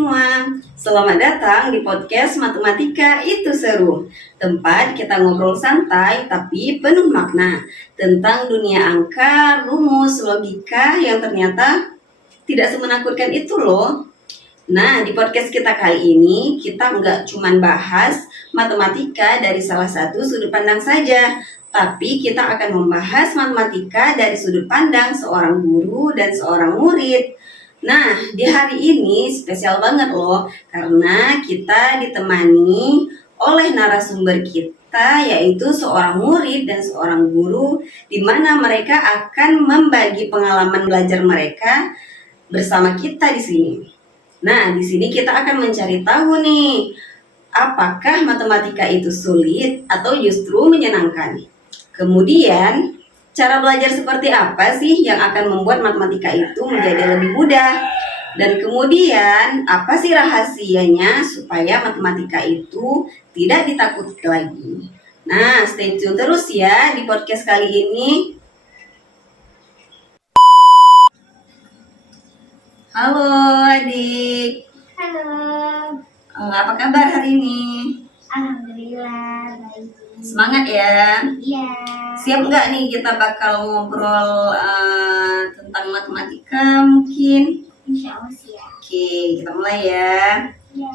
semua, selamat datang di podcast Matematika Itu Seru. Tempat kita ngobrol santai tapi penuh makna tentang dunia angka, rumus, logika yang ternyata tidak semenakutkan itu loh. Nah, di podcast kita kali ini kita nggak cuman bahas matematika dari salah satu sudut pandang saja, tapi kita akan membahas matematika dari sudut pandang seorang guru dan seorang murid. Nah, di hari ini spesial banget loh, karena kita ditemani oleh narasumber kita, yaitu seorang murid dan seorang guru, di mana mereka akan membagi pengalaman belajar mereka bersama kita di sini. Nah, di sini kita akan mencari tahu nih, apakah matematika itu sulit atau justru menyenangkan? Kemudian, cara belajar seperti apa sih yang akan membuat matematika itu menjadi lebih mudah? Dan kemudian, apa sih rahasianya supaya matematika itu tidak ditakuti lagi? Nah, stay tune terus ya di podcast kali ini. Halo adik. Halo, Apa kabar hari ini? alhamdulillah baik. Semangat ya. Iya. Siap nggak nih kita bakal ngobrol tentang matematika mungkin? Insya Allah siap. Oke, kita mulai ya. Iya.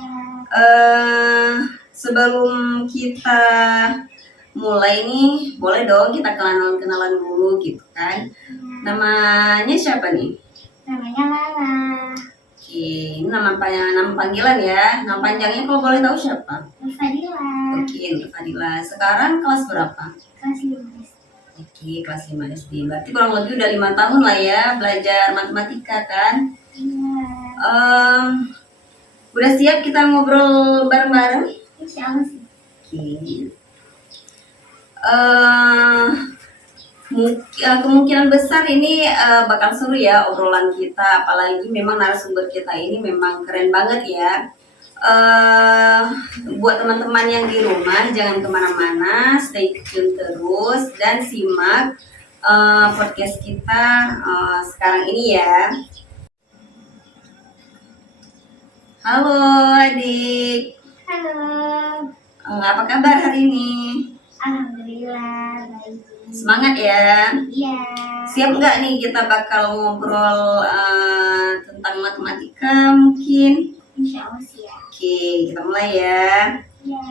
Sebelum kita mulai nih, boleh dong kita kenalan dulu gitu kan. Namanya siapa nih? Namanya Lala. Oke, ini nama panggilan ya. Nama panjangnya kalau boleh tahu siapa? Fadila. Oke, Nur Fadila. Sekarang kelas berapa? Kelas 5. Oke, kelas 5 SD. Berarti kurang lebih udah 5 tahun lah ya belajar matematika kan? Iya. Udah siap kita ngobrol bareng-bareng? Insya Allah sih. Kemungkinan besar ini bakal seru ya obrolan kita, apalagi memang narasumber kita ini memang keren banget ya. Buat teman-teman yang di rumah jangan kemana-mana, stay tune terus dan simak podcast kita sekarang ini ya. Halo adik. Halo. Apa kabar hari ini? Alhamdulillah baik. Semangat ya. Iya. Siap nggak nih kita bakal ngobrol tentang matematika mungkin? Insya Allah siap. Oke, kita mulai ya. Iya.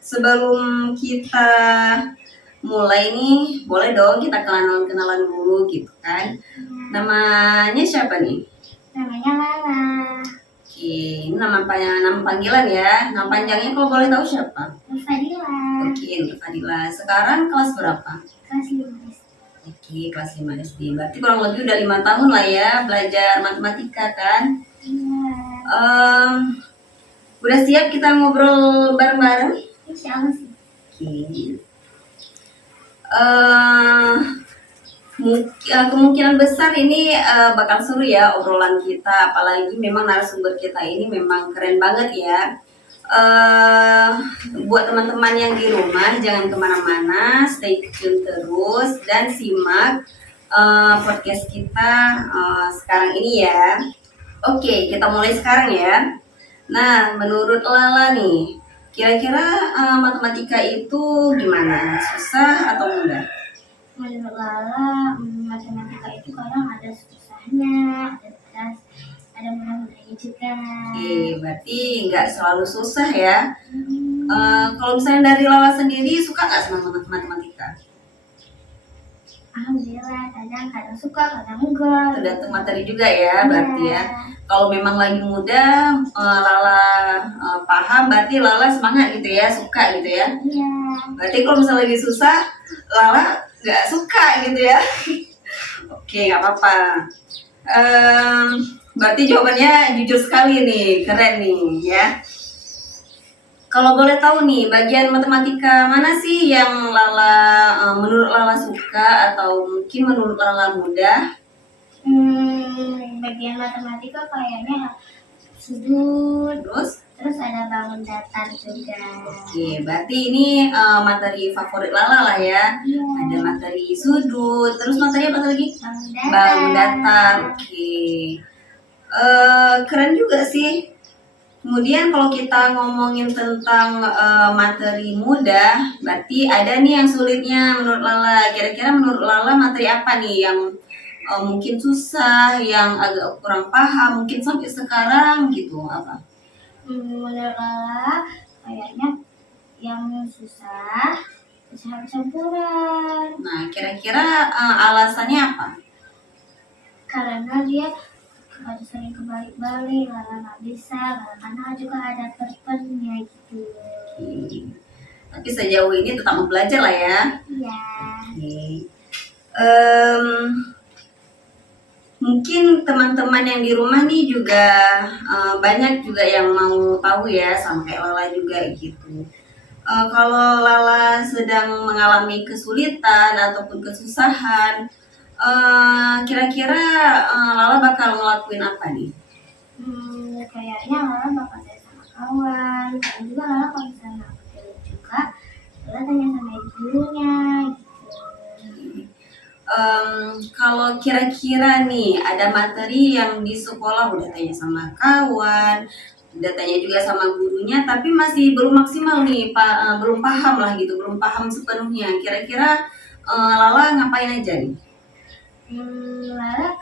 Sebelum kita mulai nih, boleh dong kita kenalan dulu gitu kan. Namanya siapa nih? Namanya Lala. Oke, ini nama panggilan ya. Nama panjangnya kalau boleh tahu siapa? Fadila. Oke, Nur Fadila. Sekarang kelas berapa? Kelas 5. Oke, kelas 5 SD. Berarti kurang lebih udah 5 tahun lah ya belajar matematika kan? Iya. Udah siap kita ngobrol bareng-bareng? Insya Allah sih. Kemungkinan besar ini bakal seru ya obrolan kita, apalagi memang narasumber kita ini memang keren banget ya. Buat teman-teman yang di rumah jangan kemana-mana, stay tune terus dan simak podcast kita sekarang ini ya. Oke, kita mulai sekarang ya. Nah, menurut Lala nih, kira-kira matematika itu gimana? Susah atau mudah? Menurut Lala, matematika itu kadang ada susahnya, ada mudah-mudahnya juga. Oke, berarti nggak selalu susah ya. Kalau misalnya dari Lala sendiri, suka nggak sama matematika? Alhamdulillah, kadang suka, kadang enggak. Tergantung materi juga ya, berarti ya. Kalau memang lagi mudah, Lala paham, berarti Lala semangat gitu ya, suka gitu ya. Iya. Berarti kalau misalnya lagi susah, Lala nggak suka gitu ya. Oke, nggak apa-apa. Berarti jawabannya jujur sekali nih, keren nih ya. Kalau boleh tahu nih, bagian matematika mana sih yang menurut Lala suka atau mungkin menurut Lala mudah? Bagian matematika kayaknya sudut, Terus ada bangun datar juga. Oke, berarti ini materi favorit Lala lah ya. Iya. Ada materi sudut, terus materi apa lagi? Bangun datar. Bangun datar. Oke. Keren juga sih. Kemudian kalau kita ngomongin tentang materi mudah, berarti ada nih yang sulitnya menurut Lala. Kira-kira menurut Lala materi apa nih yang mungkin susah, yang agak kurang paham, mungkin sampai sekarang gitu apa? Menurut Lala, kayaknya yang susah campuran. Nah, kira-kira alasannya apa? Karena dia harus sering kebalik-balik, Lala nggak bisa, karena juga ada perpernya gitu. Tapi sejauh ini tetap mau belajar lah ya. Iya. Em, Mungkin teman-teman yang di rumah nih juga banyak juga yang mau tahu ya sama kayak Lala juga gitu. Kalau Lala sedang mengalami kesulitan ataupun kesusahan, kira-kira Lala bakal ngelakuin apa nih? Kayaknya Lala bakal tanya sama kawan, dan juga Lala kalau misalnya nggak ngerti juga, Lala tanya sama ibu gurunya gitu. Kalau kira-kira nih ada materi yang di sekolah udah tanya sama kawan, udah tanya juga sama gurunya, tapi masih belum maksimal nih, Pak, belum paham lah gitu, belum paham sepenuhnya. Kira-kira Lala ngapain aja nih? Lala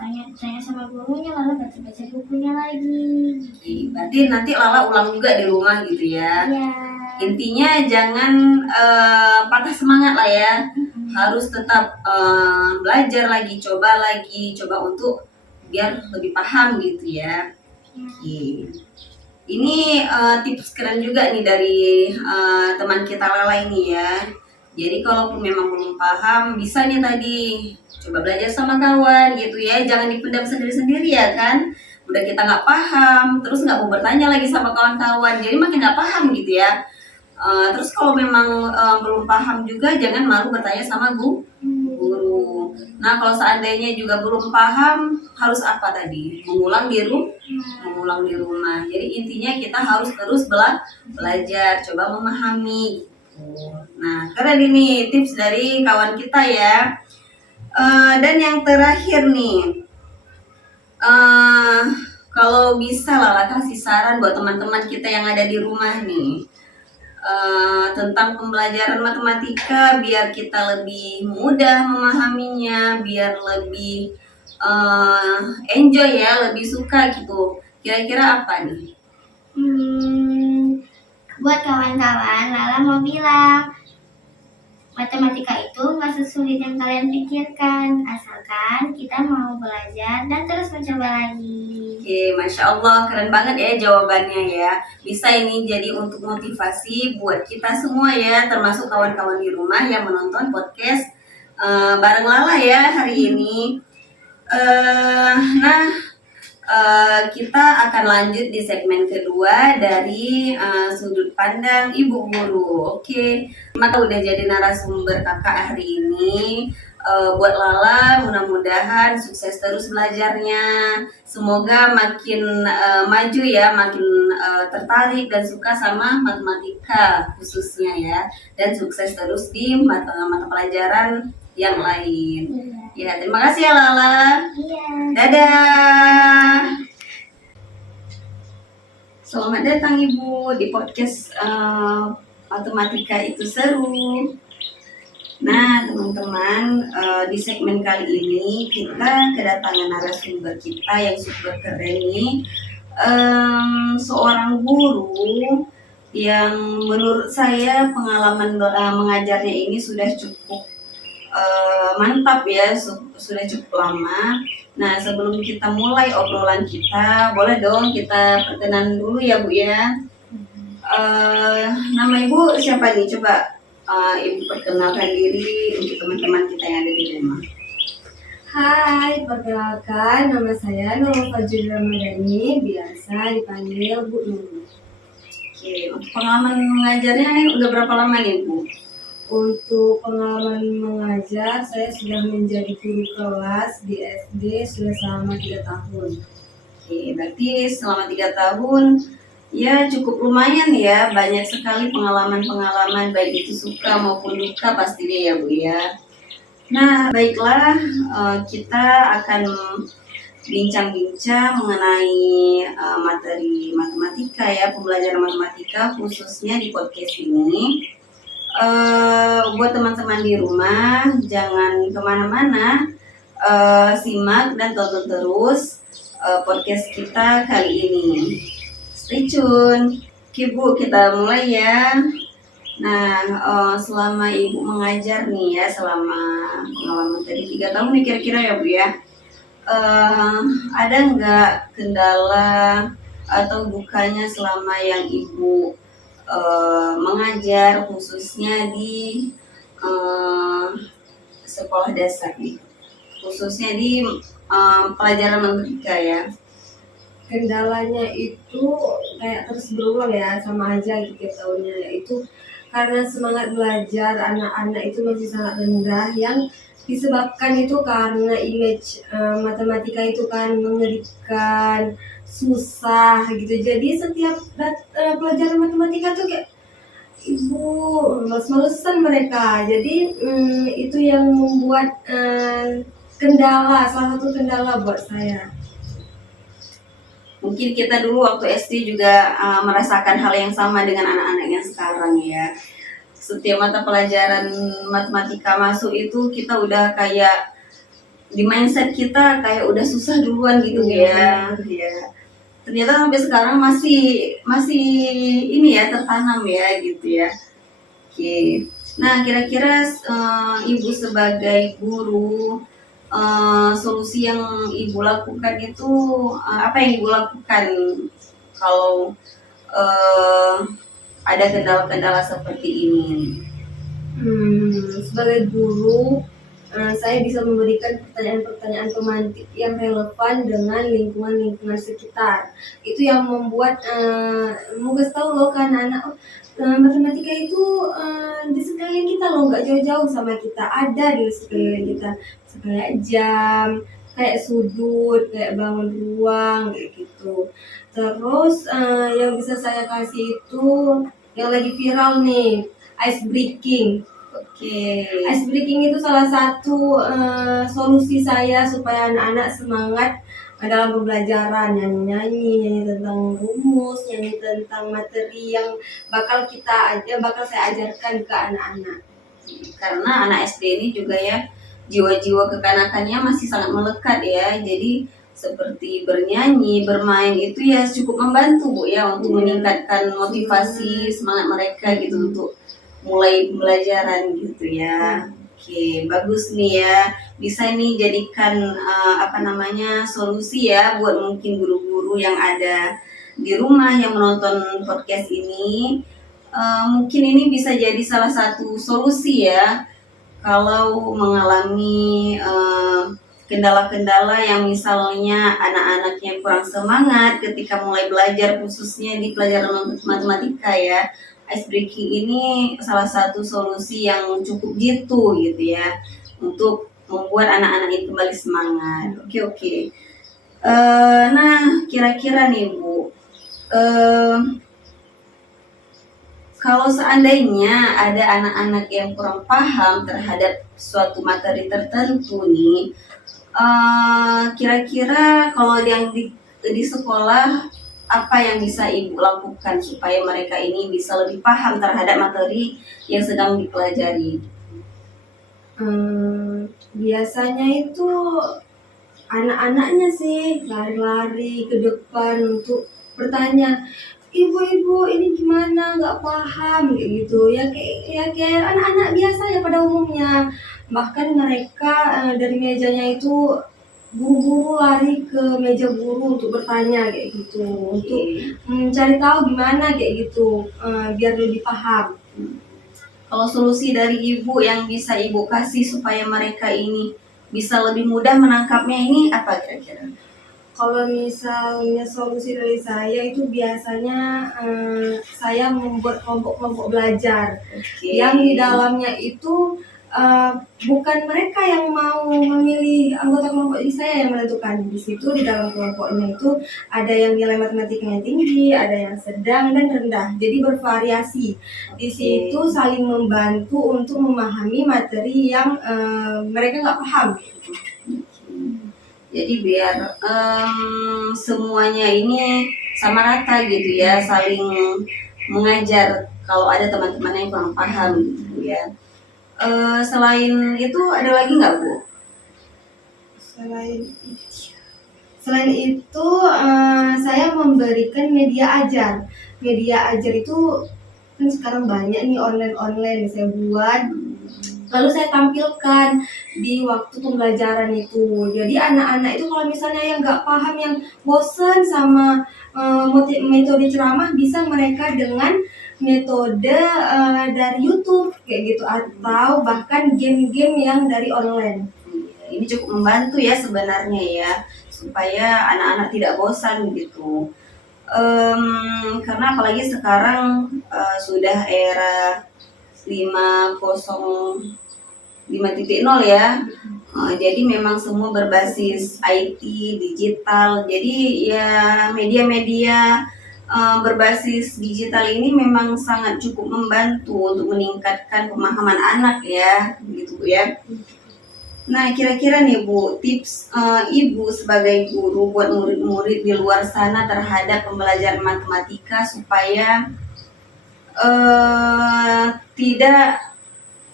tanya sama gurunya, Lala baca-baca bukunya lagi. Oke, berarti nanti Lala ulang juga di rumah gitu ya. Iya. Intinya jangan patah semangat lah ya. Harus tetap belajar lagi, coba untuk biar lebih paham gitu ya. Oke. Ini tips keren juga nih dari teman kita Lala ini ya. Jadi kalaupun memang belum paham, bisa nih tadi coba belajar sama kawan gitu ya. Jangan dipendam sendiri-sendiri ya kan. Udah kita nggak paham, terus nggak mau bertanya lagi sama kawan-kawan. Jadi makin nggak paham gitu ya. Terus kalau memang belum paham juga, jangan malu bertanya sama guru. Nah kalau seandainya juga belum paham, harus apa tadi? Mengulang di rumah. Jadi intinya kita harus terus belajar, coba memahami. Nah keren ini tips dari kawan kita ya. Dan yang terakhir nih, kalau bisa lah kasih saran buat teman-teman kita yang ada di rumah nih. Tentang pembelajaran matematika biar kita lebih mudah memahaminya, biar lebih enjoy ya, lebih suka gitu. Kira-kira apa nih? Buat kawan-kawan, Lala mau bilang, matematika itu nggak sesulit yang kalian pikirkan, asalkan kita mau belajar dan terus mencoba lagi. Oke, Masya Allah, keren banget ya jawabannya ya. Bisa ini jadi untuk motivasi buat kita semua ya, termasuk kawan-kawan di rumah yang menonton podcast bareng Lala ya hari ini. Nah, kita akan lanjut di segmen kedua dari sudut pandang ibu guru. Oke, maka udah jadi narasumber kakak hari ini. Buat Lala, mudah-mudahan sukses terus belajarnya. Semoga makin maju ya, makin tertarik dan suka sama matematika khususnya ya, dan sukses terus di mata pelajaran yang lain. Ya, terima kasih ya Lala. Iya. Dadah. Selamat datang Ibu di podcast Matematika Itu Seru. Nah, teman-teman, di segmen kali ini kita kedatangan narasumber kita yang super keren nih. Seorang guru yang menurut saya pengalaman mengajarnya ini sudah cukup mantap ya, sudah cukup lama. Nah, sebelum kita mulai obrolan kita, boleh dong kita perkenalan dulu ya Bu ya. Nama Ibu siapa nih? Coba Ibu perkenalkan diri untuk teman-teman kita yang ada di rumah. Hai, perkenalkan nama saya Nurul Fajri Ramadhani, biasa dipanggil Bu Nurul. Oke, untuk pengalaman mengajarnya udah berapa lama nih Bu? Untuk pengalaman mengajar, saya sudah menjadi guru kelas di SD sudah selama 3 tahun. Oke, berarti selama 3 tahun ya cukup lumayan ya, banyak sekali pengalaman-pengalaman baik itu suka maupun duka pastinya ya Bu ya. Nah baiklah, kita akan bincang-bincang mengenai materi matematika ya, pembelajaran matematika khususnya di podcast ini. Buat teman-teman di rumah jangan kemana-mana, simak dan tonton terus podcast kita kali ini. Stay tune. Oke Bu, kita mulai ya. Nah, selama Ibu mengajar nih ya, selama pengalaman tadi 3 tahun nih kira-kira ya Bu ya, ada nggak kendala atau dukanya selama yang Ibu mengajar khususnya di sekolah dasar nih, khususnya di pelajaran matematika ya? Kendalanya itu kayak terus berulang ya, sama aja gitu tiap tahunnya, yaitu karena semangat belajar anak-anak itu masih sangat rendah, yang disebabkan itu karena image matematika itu kan mengerikan, susah gitu. Jadi setiap pelajaran matematika tuh kayak ibu males-malesan mereka. Jadi itu yang membuat salah satu kendala buat saya. Mungkin kita dulu waktu SD juga merasakan hal yang sama dengan anak-anak yang sekarang ya. Setiap mata pelajaran matematika masuk itu kita udah kayak di mindset kita kayak udah susah duluan gitu ya. Ternyata sampai sekarang masih ini ya, tertanam ya gitu ya. Oke. Nah, kira-kira Ibu sebagai guru, solusi yang Ibu lakukan itu apa yang Ibu lakukan kalau ada kendala-kendala seperti ini? Sebagai guru, saya bisa memberikan pertanyaan-pertanyaan pemantik yang relevan dengan lingkungan sekitar. Itu yang membuat mau kasih tahu loh kan anak, matematika itu di sekeliling kita loh, nggak jauh-jauh sama kita, ada di sekeliling kita, kayak jam, kayak sudut, kayak bangun ruang, kayak gitu. Terus yang bisa saya kasih itu yang lagi viral nih, ice breaking. Oke. Ice breaking itu salah satu solusi saya supaya anak-anak semangat dalam pembelajaran, nyanyi tentang rumus, nyanyi tentang materi yang bakal saya ajarkan ke anak-anak. Karena anak SD ini juga ya, jiwa-jiwa kekanakannya masih sangat melekat ya. Jadi seperti bernyanyi, bermain itu ya cukup membantu Bu ya untuk meningkatkan motivasi semangat mereka gitu untuk mulai pembelajaran gitu ya. Oke, bagus nih ya. Bisa nih jadikan solusi ya buat mungkin guru-guru yang ada di rumah yang menonton podcast ini. Mungkin ini bisa jadi salah satu solusi ya kalau mengalami kendala-kendala yang misalnya anak-anaknya kurang semangat ketika mulai belajar khususnya di pelajaran matematika ya. Ice breaking ini salah satu solusi yang cukup jitu gitu ya untuk membuat anak-anak itu kembali semangat. Oke. Nah, kira-kira nih Bu, kalau seandainya ada anak-anak yang kurang paham terhadap suatu materi tertentu nih, kira-kira kalau yang di sekolah apa yang bisa Ibu lakukan supaya mereka ini bisa lebih paham terhadap materi yang sedang dipelajari? Biasanya itu anak-anaknya sih lari-lari ke depan untuk bertanya, ibu ini gimana, nggak paham kayak gitu ya, kayak anak-anak biasa ya pada umumnya. Bahkan mereka dari mejanya itu buru-buru lari ke meja guru untuk bertanya kayak gitu, untuk mencari tahu gimana kayak gitu, biar lebih paham. Kalau solusi dari Ibu yang bisa Ibu kasih supaya mereka ini bisa lebih mudah menangkapnya ini apa kira-kira? Kalau misalnya solusi dari saya itu biasanya saya membuat kelompok-kelompok belajar yang di dalamnya itu bukan mereka yang mau memilih anggota kelompok saya yang menentukan. Di situ di dalam kelompoknya itu ada yang nilai matematikanya tinggi, ada yang sedang dan rendah. Jadi bervariasi. Di situ saling membantu untuk memahami materi yang mereka nggak paham. Jadi biar semuanya ini sama rata gitu ya, saling mengajar kalau ada teman-teman yang kurang paham gitu ya. Selain itu ada lagi nggak Bu? Selain itu, saya memberikan media ajar. Media ajar itu kan sekarang banyak nih online saya buat. Lalu saya tampilkan di waktu pembelajaran itu. Jadi anak-anak itu kalau misalnya yang nggak paham, yang bosen sama metode ceramah, bisa mereka dengan metode dari YouTube kayak gitu, atau bahkan game-game yang dari online. Ini cukup membantu ya sebenarnya ya, supaya anak-anak tidak bosan gitu. Karena apalagi sekarang sudah era 5.0 ya. Jadi memang semua berbasis IT, digital. Jadi ya media-media berbasis digital ini memang sangat cukup membantu untuk meningkatkan pemahaman anak ya, gitu ya. Nah, kira-kira nih Bu, tips Ibu sebagai guru buat murid-murid di luar sana terhadap pembelajaran matematika supaya tidak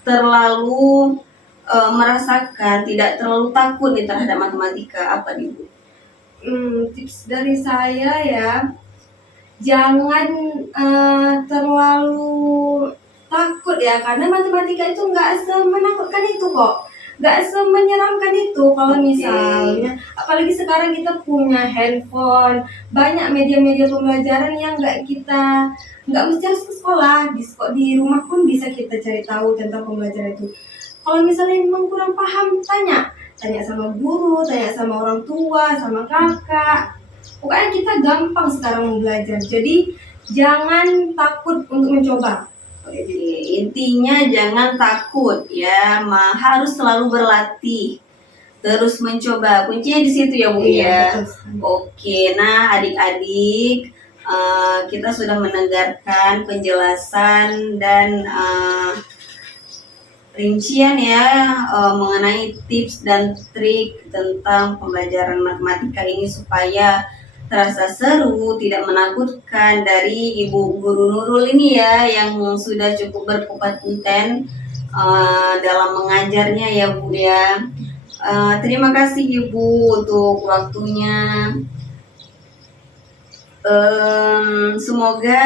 terlalu merasakan, tidak terlalu takut nih terhadap matematika, apa nih Bu? Tips dari saya ya, jangan terlalu takut ya, karena matematika itu nggak semenakutkan itu kok, nggak semenyeramkan itu. Kalau misalnya apalagi sekarang kita punya handphone, banyak media-media pembelajaran yang nggak mesti harus ke sekolah, di rumah pun bisa kita cari tahu tentang pembelajaran itu. Kalau misalnya memang kurang paham, tanya sama guru, tanya sama orang tua, sama kakak. Pokoknya kita gampang sekarang belajar. Jadi jangan takut untuk mencoba. Jadi intinya jangan takut ya, harus selalu berlatih, terus mencoba. Kuncinya di situ ya Bu ya. Oke, nah adik-adik, kita sudah mendengarkan penjelasan dan rincian ya mengenai tips dan trik tentang pembelajaran matematika ini supaya terasa seru, tidak menakutkan, dari Ibu Guru Nurul ini ya, yang sudah cukup berkompeten dalam mengajarnya ya Bu ya. Terima kasih Ibu untuk waktunya. Semoga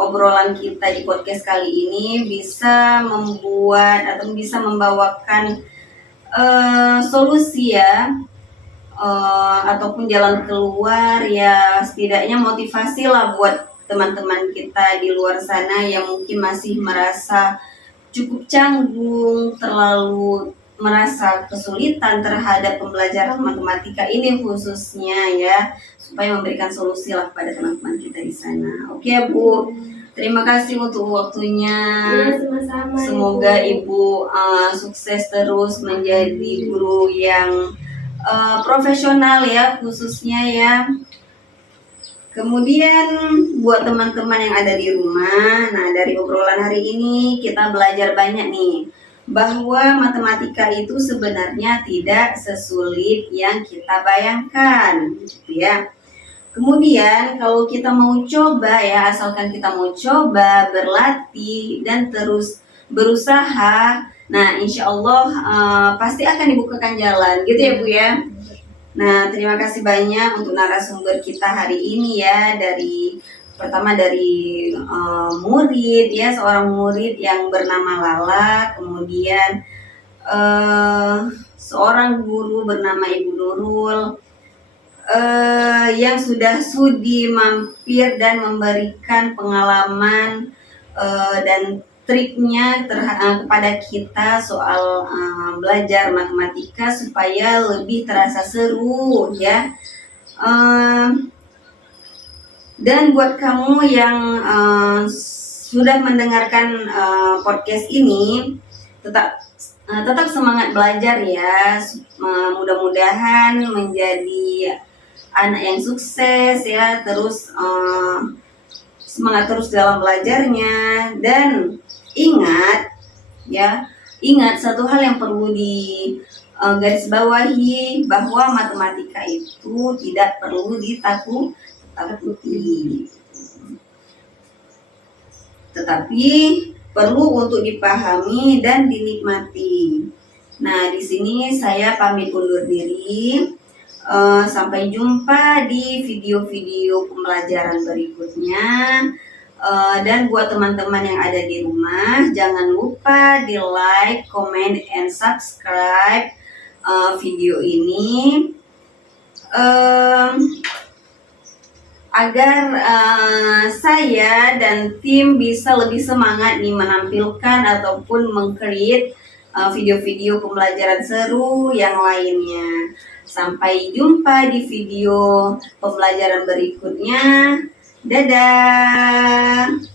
obrolan kita di podcast kali ini bisa membuat atau bisa membawakan solusi ya, ataupun jalan keluar ya, setidaknya motivasi lah buat teman-teman kita di luar sana yang mungkin masih merasa cukup canggung, terlalu merasa kesulitan terhadap pembelajaran matematika ini khususnya ya, supaya memberikan solusi lah kepada teman-teman kita di sana. Oke Bu, terima kasih untuk waktunya. Sama-sama. Semoga Ibu sukses terus menjadi guru yang profesional ya, khususnya ya. Kemudian buat teman-teman yang ada di rumah, nah dari obrolan hari ini kita belajar banyak nih, bahwa matematika itu sebenarnya tidak sesulit yang kita bayangkan, gitu ya. Kemudian kalau kita mau coba ya, asalkan kita mau coba, berlatih, dan terus berusaha, nah insya Allah pasti akan dibukakan jalan, gitu ya Bu ya. Nah, terima kasih banyak untuk narasumber kita hari ini ya, pertama dari murid ya, seorang murid yang bernama Lala, kemudian seorang guru bernama Ibu Nurul yang sudah sudi mampir dan memberikan pengalaman dan triknya kepada kita soal belajar matematika supaya lebih terasa seru ya. Dan buat kamu yang sudah mendengarkan podcast ini, tetap semangat belajar ya. Mudah-mudahan menjadi anak yang sukses ya, terus semangat terus dalam belajarnya. Dan ingat satu hal yang perlu garis bawahi bahwa matematika itu tidak perlu ditakuti, tetapi perlu untuk dipahami dan dinikmati. Nah, di sini saya pamit undur diri. Sampai jumpa di video-video pembelajaran berikutnya. Dan buat teman-teman yang ada di rumah, jangan lupa di like, comment, and subscribe video ini agar saya dan tim bisa lebih semangat nih menampilkan ataupun meng-create video-video pembelajaran seru yang lainnya. Sampai jumpa di video pembelajaran berikutnya. Dadah!